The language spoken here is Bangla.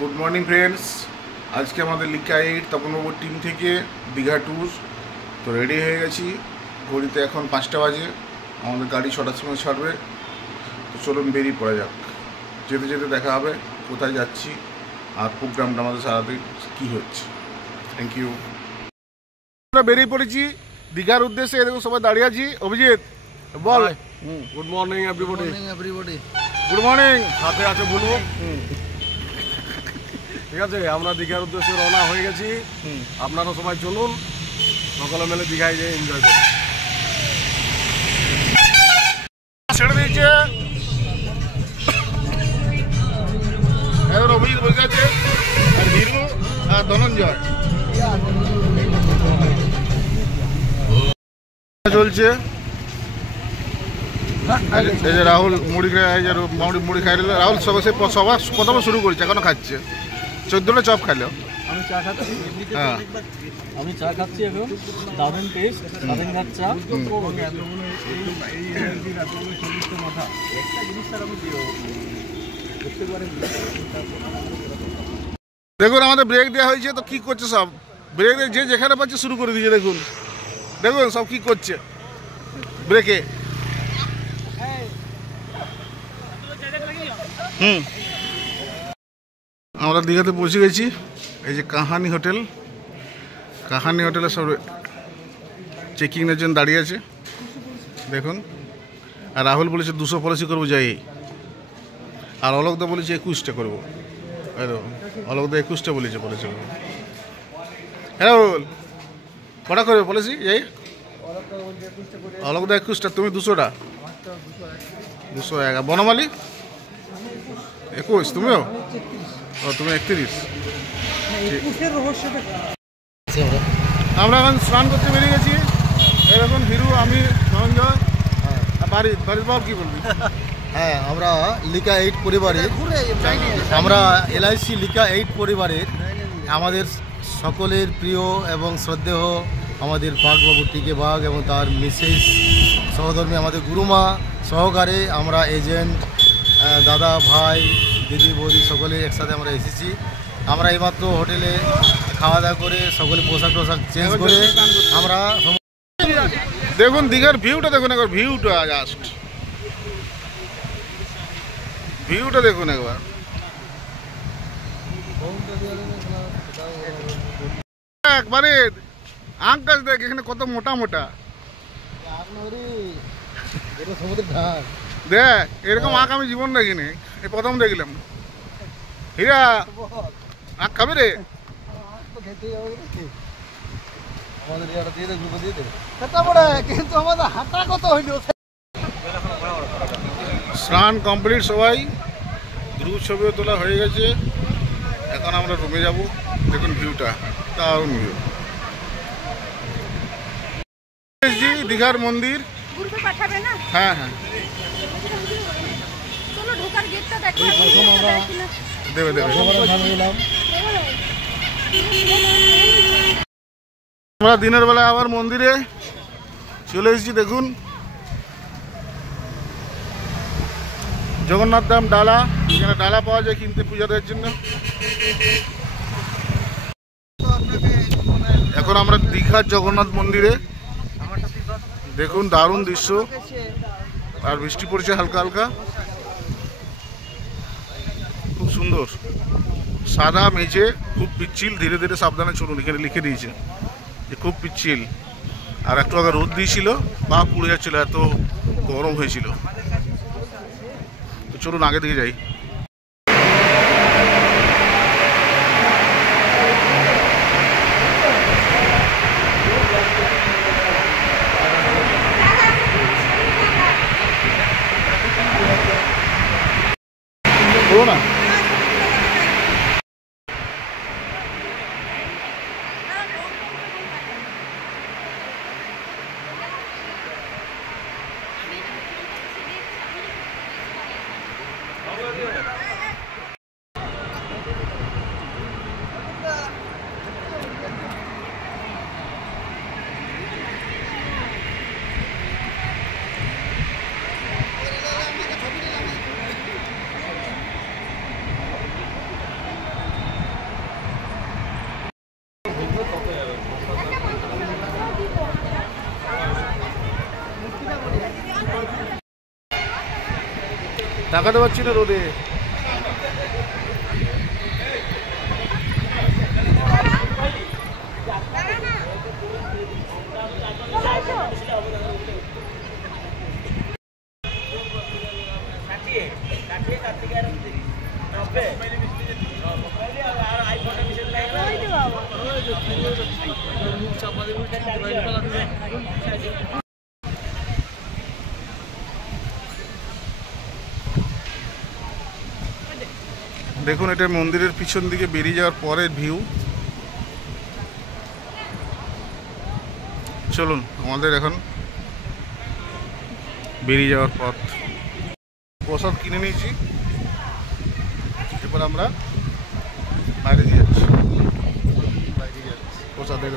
Good morning friends. আজকে আমাদের লিকা 8 তপনবাবুর টিম থেকে দীঘা ট্যুর তো রেডি হয়ে গেছি। ঘড়িতে এখন 5টা বাজে, আমাদের গাড়ি 6টার সময় ছাড়বে। তো চলুন বেরিয়ে পড়া যাক। যেতে যেতে দেখা হবে কোথায় যাচ্ছি আর প্রোগ্রামটা আমাদের সারাদিন কী হচ্ছে। Thank you. আমরা বেরিয়ে পড়েছি দীঘার উদ্দেশ্যে। এরকম সবাই দাঁড়িয়ে আছি। অভিজিৎ বল। Good morning everybody. Good morning. সাথে আছে বলবো। ঠিক আছে, আমরা দীঘার উদ্দেশ্যে রওনা হয়ে গেছি। আপনারা সবাই চলুন, সকলে মিলে দীঘায় যেয়ে এনজয় করি। ছেড়ে দিয়েছে, এখন অভিজিৎ বসে আছে আর হিরু আর ধনঞ্জয় চলছে। এই যে রাহুল মুড়ি খাই, মুড়ি খাই রাহুল সবার প্রথমে শুরু করেছে, এখনো খাচ্ছে। 14টা চপ খাইলো। আমি চা খাচ্ছি। হ্যাঁ, আমি চা খাচ্ছি এখন। দারুণ টেস্ট, সারেন ঘাট চা। দেখুন আমাদের ব্রেক দেওয়া হয়েছে, তো কি করছে সব ব্রেক যে যেখানে পাচ্ছে শুরু করে দিয়েছে। দেখুন দেখুন সব কি করছে ব্রেকে। আমরা দীঘাতে পৌঁছে গেছি। এই যে কাহানি হোটেল, কাহানি হোটেলে সব চেকিংয়ের জন্য দাঁড়িয়ে আছে দেখুন। আর রাহুল বলেছে 200 পলিসি করবো যাই, আর অলোকদা বলেছে 21টা করবো। অলোকদা 21টা বলেছে পলিসি করবো। হ্যাঁ রাহুল, কটা করবে পলিসি যাই? অলোকদা 21টা, তুমি 200টা। 201। বনমালী 21, তুমিও? ও তুমি 31। আমরা এখন স্নান করতে বেরিয়ে গেছি। এখন হিরু, আমি, ধনঞ্জয়। বাড়ির বাবু কি বলবি? হ্যাঁ, আমরা লিকা 8 পরিবারের, আমরা এলআইসি লিকা 8 পরিবারের আমাদের সকলের প্রিয় এবং শ্রদ্ধেয় আমাদের বাঘবাবু টিকে বাঘ এবং তার মিসেস সহধর্মী আমাদের গুরুমা সহকারে আমরা এজেন্ট, দাদা ভাই, দিদি বৌদি সকলে একসাথে আমরা এসেছি। আমরা এইমাত্র হোটেলে খাওয়া দাওয়া করে সকলে পোশাক চেঞ্জ করে আমরা দেখুন দীঘার ভিউটা দেখুন একবার, ভিউটা জাস্ট ভিউটা দেখুন একবার। একবারে আখ গাছ দেখ এখানে কত মোটা মোটা। দেখ এরকম আখ আমি জীবন দেখিনি, এই প্রথম দেখলাম। হীরা আখ খাবে রে? স্নান কমপ্লিট, সবাই গ্রুপ ছবিও তোলা হয়ে গেছে। এখন আমরা রুমে যাব। দেখুন ভিউটা দারুণ ভিউ। দীঘার মন্দির। হ্যাঁ হ্যাঁ, দেবে দেবে। আমরা দিনের বেলা আবার মন্দিরে চলে এসেছি। দেখুন জগন্নাথ ধাম ডালা, এখানে ডালা পাওয়া যায় কিনতে পূজা দেওয়ার জন্য। এখন আমরা দীঘার জগন্নাথ মন্দিরে। দেখুন দারুণ দৃশ্য, আর বৃষ্টি পড়ছে হালকা হালকা, খুব সুন্দর। সাদা মেঝে, খুব পিচ্ছিল। ধীরে ধীরে সাবধানে চলুন, এখানে লিখে দিয়েছে যে খুব পিচ্ছিল। আর একটু আগে রোদ দিয়েছিল, পা পুড়ে যাচ্ছিল, এত গরম হয়েছিল। তো চলুন আগে দিকে যাই। না তাকাতে পারছি না রোদে। দেখুন এটা মন্দিরের পিছন দিকে বেরিয়ে যাওয়ার পরের ভিউ। চলুন আমাদের এখন বেরিয়ে যাওয়ার পথ। প্রসাদ কিনে নিয়েছি, এরপর আমরা বাইরে দিয়ে যাচ্ছি। প্রসাদের